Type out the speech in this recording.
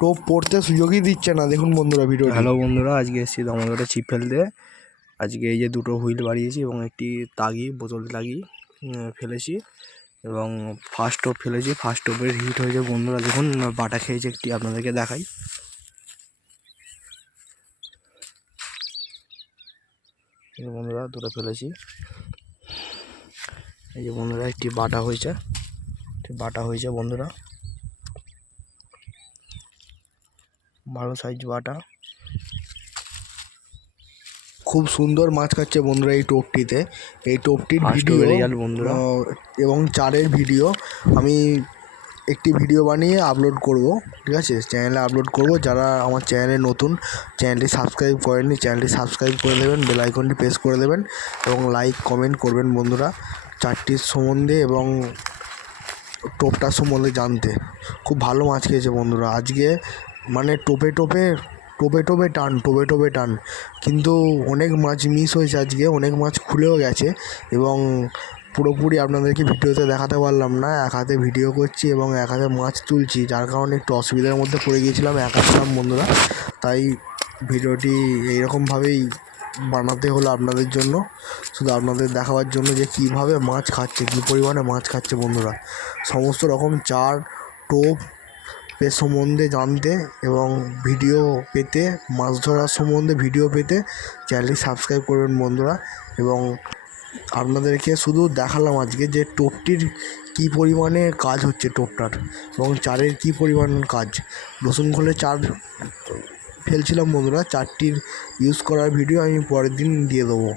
টোপ পড়তে সুযোগই দিচ্ছে না। দেখুন বন্ধুরা ভিডিও। হ্যালো বন্ধুরা, আজকে এসেছি দামোদরে ছিপ ফেলতে। আজকে এই যে দুটো হুইল বাড়িয়েছি এবং একটি তাগি বোতল তাগি ফেলেছি এবং ফার্স্ট টোপ ফেলেছি। ফার্স্ট টোপের হিট হয়েছে বন্ধুরা, দেখুন বাটা খেয়েছে একটি, আপনাদেরকে দেখাই। এই বন্ধুরা দুটো ফেলেছি, এই যে বন্ধুরা একটি বাটা হয়েছে, বন্ধুরা, ভালো সাইজ বাটা। খুব সুন্দর মাছ খাচ্ছে বন্ধুরা এই টোপটিতে। এই টোপটির ভিডিও বন্ধুরা এবং চারের ভিডিও আমি একটি ভিডিও বানিয়ে আপলোড করব, ঠিক আছে, চ্যানেলে আপলোড করব। যারা আমার চ্যানেলে নতুন, চ্যানেলটি সাবস্ক্রাইব করেননি, চ্যানেলটি সাবস্ক্রাইব করে দেবেন, বেল আইকনটি প্রেস করে দেবেন এবং লাইক কমেন্ট করবেন বন্ধুরা। চারটির সম্বন্ধে এবং টোপটার সম্বন্ধে জানতে খুব ভালো মাছ খেয়েছে বন্ধুরা আজকে। মানে টোপে টান, কিন্তু অনেক মাছ মিস হয়েছে আজকে, অনেক মাছ খুলেও গেছে এবং পুরোপুরি আপনাদেরকে ভিডিওতে দেখাতে পারলাম না। এক হাতে ভিডিও করছি এবং এক হাতে মাছ তুলছি, যার কারণে একটু অসুবিধার মধ্যে পড়ে গিয়েছিলাম, একা ছিলাম বন্ধুরা। তাই ভিডিওটি এইরকমভাবেই বানাতে হলো আপনাদের জন্য, শুধু আপনাদের দেখাবার জন্য যে কীভাবে মাছ খাচ্ছে, কী পরিমাণে মাছ খাচ্ছে বন্ধুরা। সমস্ত রকম চার টোপ এর সম্বন্ধে জানতে এবং ভিডিও পেতে, মাছ ধরার সম্বন্ধে ভিডিও পেতে চ্যানেলটি সাবস্ক্রাইব করবেন বন্ধুরা। এবং আপনাদেরকে শুধু দেখালাম আজকে যে টোপটির কী পরিমাণে কাজ হচ্ছে, টোপটার এবং চারের কী পরিমাণ কাজ। রসুন খোলে চার ফেলছিলাম বন্ধুরা, চারটির ইউজ করার ভিডিও আমি পরের দিন দিয়ে দেবো।